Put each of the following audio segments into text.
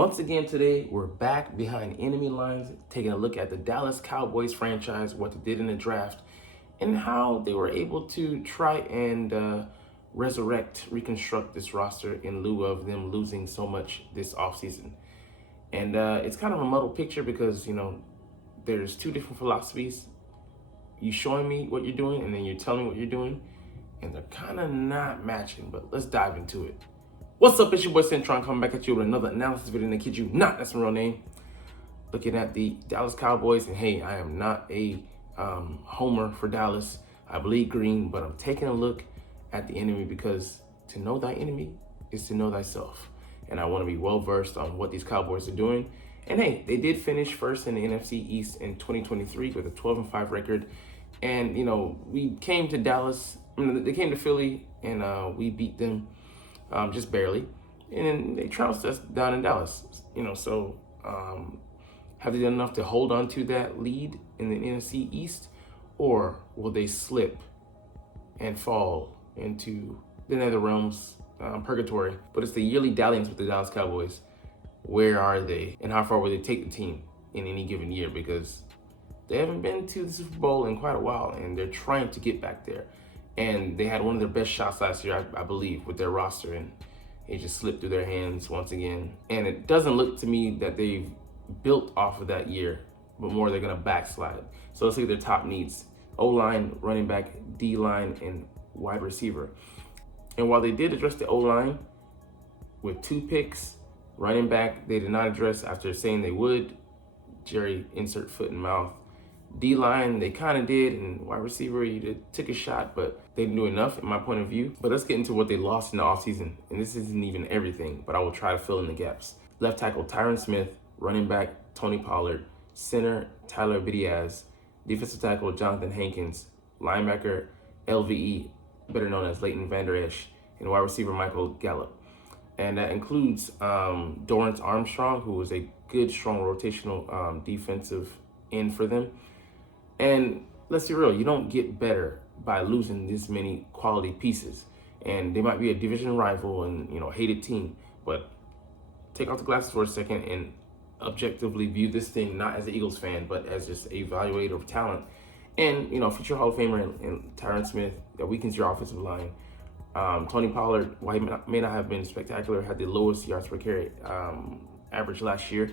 Once again today, we're back behind enemy lines, taking a look at the Dallas Cowboys franchise, what they did in the draft, and how they were able to try and reconstruct this roster in lieu of them losing so much this offseason. And it's kind of a muddled picture because, there's two different philosophies. You showing me what you're doing, and then you're telling me what you're doing, and they're kind of not matching, but let's dive into it. What's up, it's your boy Cintron coming back at you with another analysis video, and I kid you not, that's my real name. Looking at the Dallas Cowboys, and hey, I am not a homer for Dallas. I bleed green, but I'm taking a look at the enemy because to know thy enemy is to know thyself. And I want to be well-versed on what these Cowboys are doing. And hey, they did finish first in the NFC East in 2023 with a 12-5 record. And, we came to Dallas, they came to Philly, and we beat them just barely. And then they trounced us down in Dallas, so have they done enough to hold on to that lead in the NFC East? Or will they slip and fall into the nether realms, purgatory? But it's the yearly dalliance with the Dallas Cowboys. Where are they? And how far will they take the team in any given year? Because they haven't been to the Super Bowl in quite a while, and they're trying to get back there. And they had one of their best shots last year, I believe, with their roster, and it just slipped through their hands once again. And it doesn't look to me that they've built off of that year, but more they're gonna backslide. So let's look at their top needs: O-line, running back, D-line, and wide receiver. And while they did address the O-line with 2 picks, running back they did not address after saying they would. Jerry, insert foot and mouth. D-line, they kind of did, and wide receiver, took a shot, but they didn't do enough in my point of view. But let's get into what they lost in the offseason, and this isn't even everything, but I will try to fill in the gaps. Left tackle, Tyron Smith. Running back, Tony Pollard. Center, Tyler Bidiaz. Defensive tackle, Jonathan Hankins. Linebacker, LVE, better known as Leighton Vander Esch. And wide receiver, Michael Gallup. And that includes Dorrance Armstrong, who was a good, strong rotational defensive end for them. And let's be real, you don't get better by losing this many quality pieces. And they might be a division rival and, hated team, but take off the glasses for a second and objectively view this thing not as an Eagles fan, but as just a evaluator of talent. And, future Hall of Famer and Tyron Smith, that weakens your offensive line. Tony Pollard, while he may not have been spectacular, had the lowest yards per carry average last year.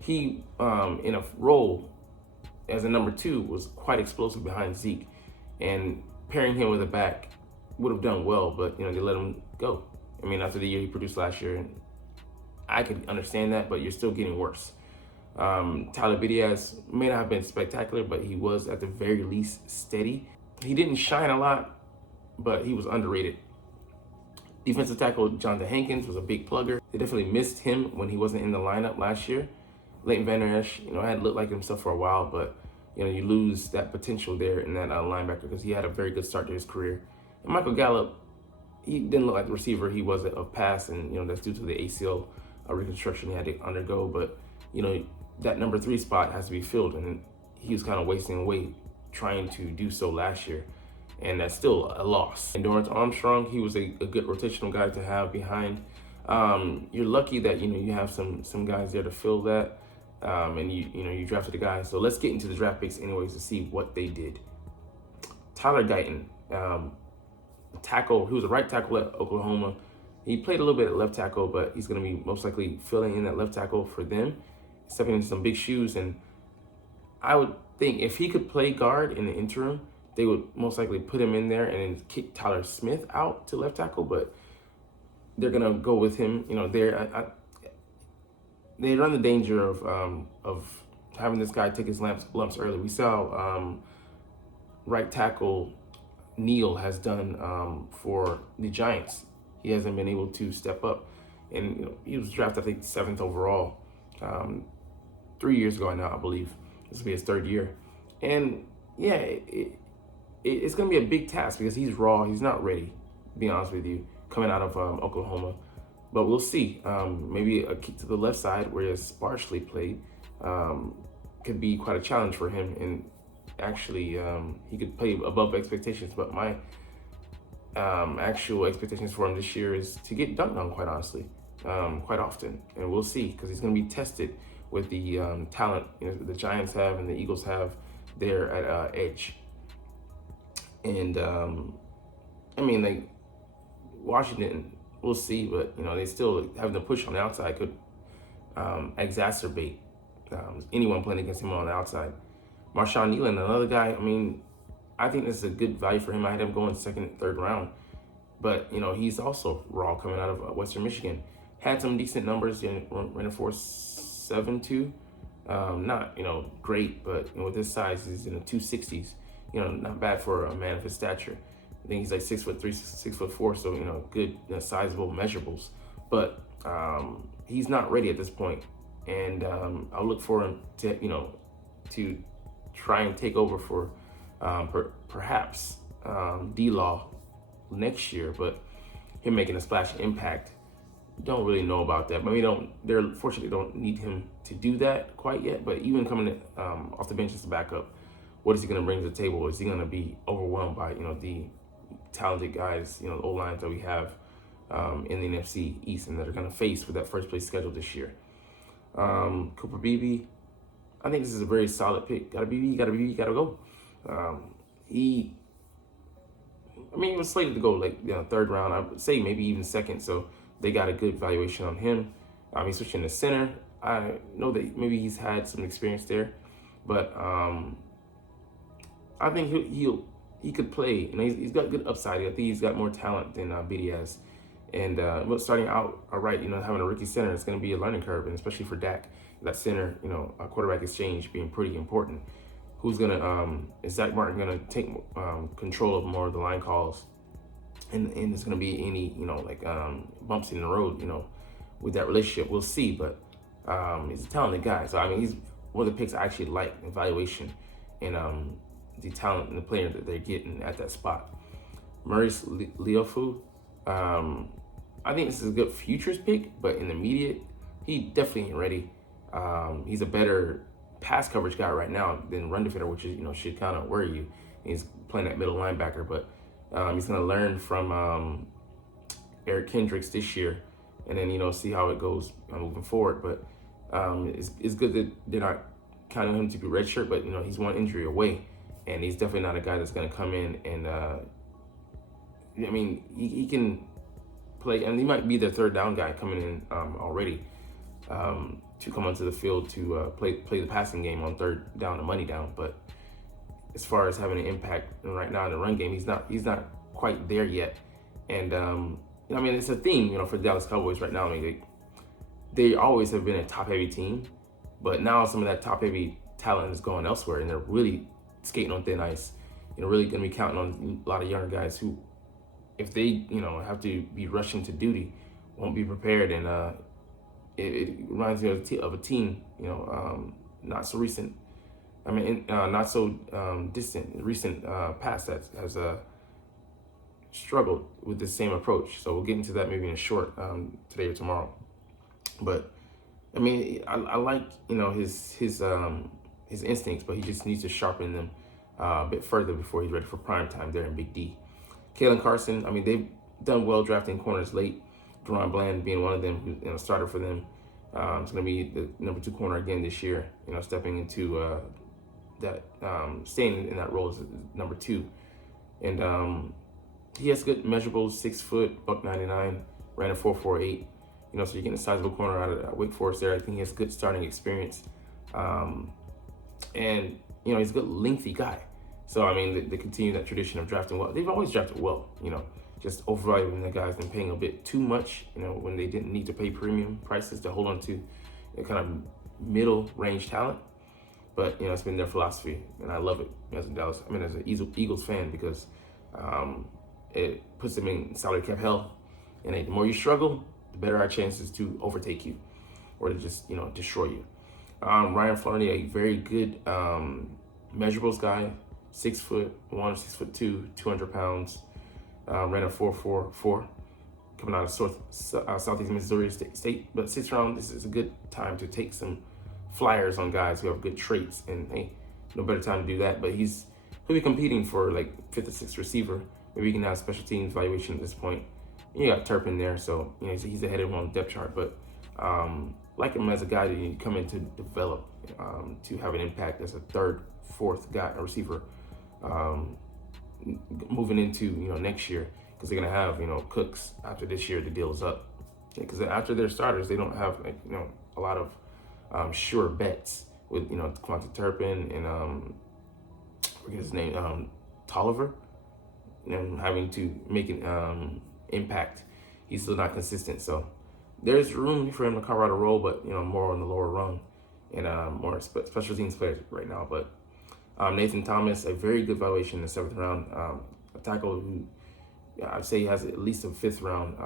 He, in a role as a number 2, was quite explosive behind Zeke, and pairing him with a back would have done well, but they let him go. After the year he produced last year, and I could understand that, but you're still getting worse. Tyler Bidiaz may not have been spectacular, but he was at the very least steady. He didn't shine a lot, but he was underrated. Defensive tackle Jonathan Hankins was a big plugger. They definitely missed him when he wasn't in the lineup last year. Leighton Vander Esch, hadn't looked like himself for a while, but you lose that potential there in that linebacker because he had a very good start to his career. And Michael Gallup, he didn't look like the receiver he was of past, and that's due to the ACL reconstruction he had to undergo. But that number 3 spot has to be filled, and he was kind of wasting away trying to do so last year, and that's still a loss. And Dorrance Armstrong, he was a good rotational guy to have behind. You're lucky that you have some guys there to fill that. And you drafted a guy. So let's get into the draft picks anyways to see what they did. Tyler Guyton, tackle. He was a right tackle at Oklahoma. He played a little bit at left tackle, but he's going to be most likely filling in that left tackle for them, stepping into some big shoes. And I would think if he could play guard in the interim, they would most likely put him in there and then kick Tyler Smith out to left tackle. But they're going to go with him, there. They run the danger of having this guy take his lumps early. We saw right tackle Neal has done for the Giants. He hasn't been able to step up, and he was drafted, I think, 7th overall 3 years ago now, I believe. This will be his 3rd year, and yeah, it's going to be a big task because he's raw. He's not ready, to be honest with you, coming out of Oklahoma. But we'll see. Maybe a kick to the left side, where he sparsely played, could be quite a challenge for him. And actually, he could play above expectations. But my actual expectations for him this year is to get dunked on, quite honestly. quite often, and we'll see because he's going to be tested with the talent the Giants have and the Eagles have there at edge. And I mean, like Washington, we'll see, but they still having to push on the outside could exacerbate anyone playing against him on the outside. Marshawn Nealon, another guy. I mean, I think this is a good value for him. I had him going second, third round, but he's also raw coming out of Western Michigan. Had some decent numbers, ran a 4.72. Not great, but with his size, he's in the 260s. Not bad for a man of his stature. I think he's like 6'3", 6'4", so good, sizable measurables. But he's not ready at this point, and I'll look for him to try and take over for perhaps D-Law next year. But him making a splash impact, don't really know about that. But they fortunately don't need him to do that quite yet. But even coming off the bench as a backup, what is he going to bring to the table? Is he going to be overwhelmed by the talented guys, the O-lines that we have in the NFC East and that are going to face with that first place schedule this year? Cooper Beebe, I think this is a very solid pick. Gotta go. He was slated to go like third round. I would say maybe even second. So they got a good valuation on him. He's switching to center. I know that maybe he's had some experience there, but I think he could play, and he's got good upside. I think he's got more talent than BD has. And starting out, having a rookie center is going to be a learning curve, and especially for Dak, that center, a quarterback exchange being pretty important. Is Zach Martin going to take control of more of the line calls? And there's going to be any, bumps in the road, with that relationship. We'll see, but he's a talented guy. So, he's one of the picks I actually like, evaluation, and the talent and the player that they're getting at that spot. Maurice Leofu, I think this is a good futures pick, but in the immediate, he definitely ain't ready. He's a better pass coverage guy right now than run defender, which is, should kind of worry you. He's playing that middle linebacker, but he's going to learn from Eric Kendricks this year, and then, see how it goes moving forward. But it's good that they're not counting him to be redshirt, but, he's one injury away, and he's definitely not a guy that's going to come in and, he can play, and he might be their third down guy coming in already to come onto the field to play the passing game on third down and money down. But as far as having an impact right now in the run game, he's not quite there yet. And it's a theme, for the Dallas Cowboys right now. They always have been a top-heavy team, but now some of that top-heavy talent is going elsewhere, and they're really skating on thin ice. Really going to be counting on a lot of younger guys who, if they have to be rushing to duty, won't be prepared. And it reminds me of a team, not so recent. Not so distant, recent past that has struggled with the same approach. So we'll get into that maybe in a short today or tomorrow. But I like his instincts, but he just needs to sharpen them a bit further before he's ready for prime time there in Big D. Kalen Carson, they've done well drafting corners late. Deron Bland being one of them, who's starter for them. It's going to be the number 2 corner again this year, stepping into that, staying in that role as number 2. And he has good measurables, 6 foot, $199, ran a 4.48. So you're getting a sizable corner out of Wake Forest there. I think he has good starting experience. And, he's a good lengthy guy. So, they continue that tradition of drafting well. They've always drafted well, just overvaluing the guys and paying a bit too much, when they didn't need to pay premium prices to hold on to kind of middle range talent. But, it's been their philosophy, and I love it as an Eagles fan, because it puts them in salary cap hell. And the more you struggle, the better our chances to overtake you or to just, destroy you. Ryan Flaherty, a very good measurables guy, 6'1", 6'2", 200 pounds, ran a 4.44, coming out of Southeast Missouri State. But 6th round, this is a good time to take some flyers on guys who have good traits, and hey, no better time to do that. But he'll be competing for like 5th or 6th receiver. Maybe he can have special teams valuation at this point. You got Turpin there, so he's ahead of him on the depth chart. But like him as a guy that you come in to develop, to have an impact as a third, fourth guy, a receiver, moving into next year, because they're gonna have Cooks after this year. The deal is up, because after their starters, they don't have a lot of sure bets with Quanta Turpin and forget his name, Tolliver, having to make an impact. He's still not consistent, so there's room for him to carve out a role, but more on the lower rung and more special teams players right now. But Nathan Thomas, a very good valuation in the 7th round, a tackle who I'd say he has at least a 5th round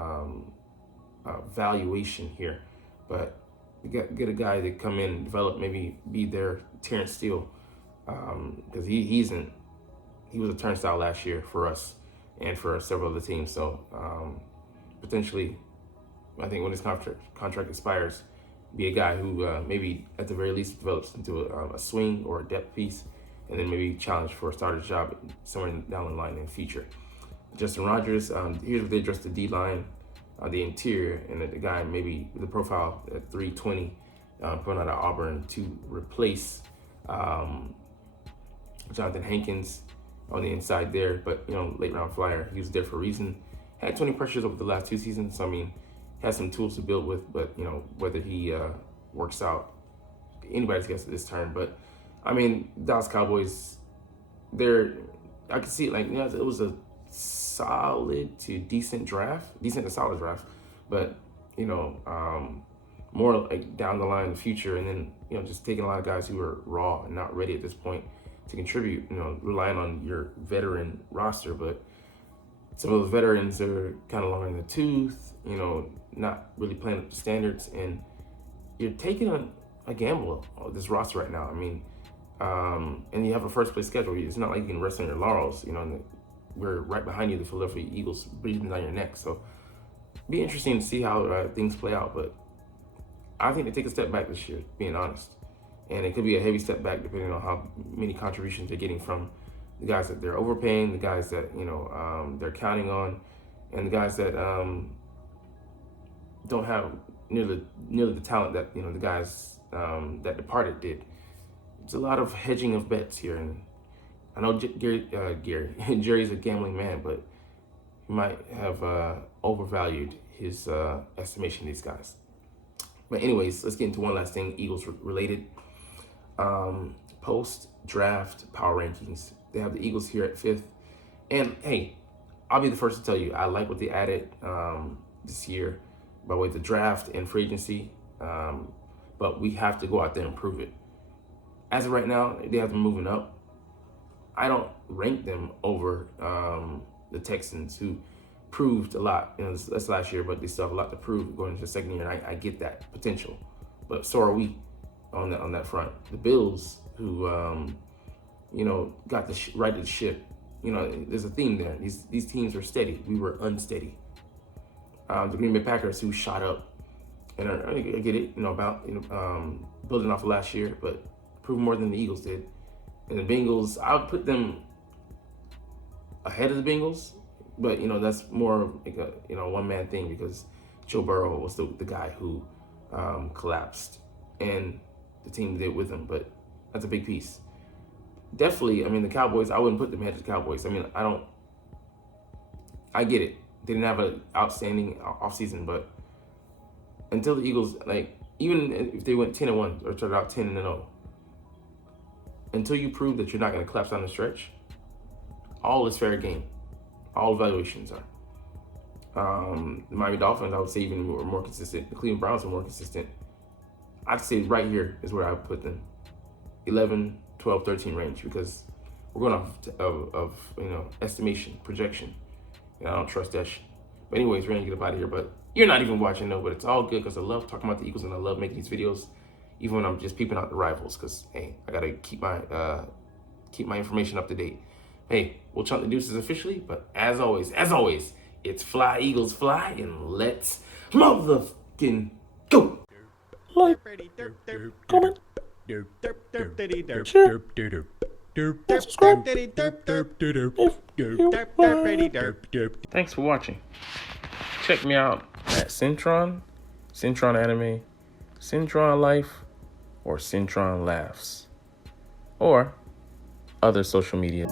valuation here. But you get a guy that come in and develop, maybe be their Terrence Steele, because he was a turnstile last year for us and for several other teams. So potentially, I think when his contract expires, be a guy who maybe at the very least develops into a swing or a depth piece, and then maybe challenge for a starter's job somewhere down the line in the future. Justin Rogers, here's what they addressed the D-line, the interior, and the guy maybe with the profile at 320, coming out of Auburn to replace Jonathan Hankins on the inside there. But late round flyer, he was there for a reason. Had 20 pressures over the last 2 seasons, so I mean, has some tools to build with, but whether he works out, anybody's guess at this time. But I mean, Dallas Cowboys, I could see it like it was a solid to decent to solid draft, but more like down the line in the future, and then just taking a lot of guys who are raw and not ready at this point to contribute, relying on your veteran roster. But some of those veterans are kind of long in the tooth, not really playing up to standards, and you're taking a gamble on this roster right now. I mean, and you have a first place schedule. It's not like you can rest on your laurels, and we're right behind you, the Philadelphia Eagles, breathing down your neck. So be interesting to see how things play out. But I think they take a step back this year, being honest. And it could be a heavy step back depending on how many contributions they're getting from the guys that they're overpaying, the guys that they're counting on, and the guys that don't have nearly the talent that the guys that departed did. It's a lot of hedging of bets here, and I know Jerry's a gambling man, but he might have overvalued his estimation of these guys. But anyways, let's get into one last thing, Eagles related. Post-draft power rankings. They have the Eagles here at 5th. And hey, I'll be the first to tell you, I like what they added this year by way of the draft and free agency. But we have to go out there and prove it. As of right now, they have them moving up. I don't rank them over the Texans, who proved a lot. That's last year, but they still have a lot to prove going into the second year. And I get that potential, but so are we on that front. The Bills, who got the righted the ship. There's a theme there. These teams are steady. We were unsteady. The Green Bay Packers, who shot up, and I get it. About building off of last year, but proved more than the Eagles did. And the Bengals, I would put them ahead of the Bengals, but that's more like a one-man thing, because Joe Burrow was the guy who collapsed, and the team did with him. But that's a big piece. Definitely, I mean, the Cowboys, I wouldn't put them ahead of the Cowboys. I mean, I get it. They didn't have an outstanding offseason, but until the Eagles, like, even if they went 10-1 or started out 10-0, until you prove that you're not going to collapse down the stretch, all is fair game. All evaluations are. The Miami Dolphins, I would say, even more consistent. The Cleveland Browns are more consistent. I'd say right here is where I would put them. 11, 12, 13 range, because we're going off of estimation, projection. And I don't trust that shit. But anyways, we're going to get up out of here. But you're not even watching, though. But it's all good, because I love talking about the Eagles, and I love making these videos, even when I'm just peeping out the rivals, because, hey, I got to keep my information up to date. Hey, we'll chunk the deuces officially, but as always, it's fly, Eagles, fly, and let's motherfucking go. Like, comment, share, and subscribe if you want. Thanks for watching. check me out at Cintron, Cintron Anime, Cintron Life, or Cintron Laughs, or other social media.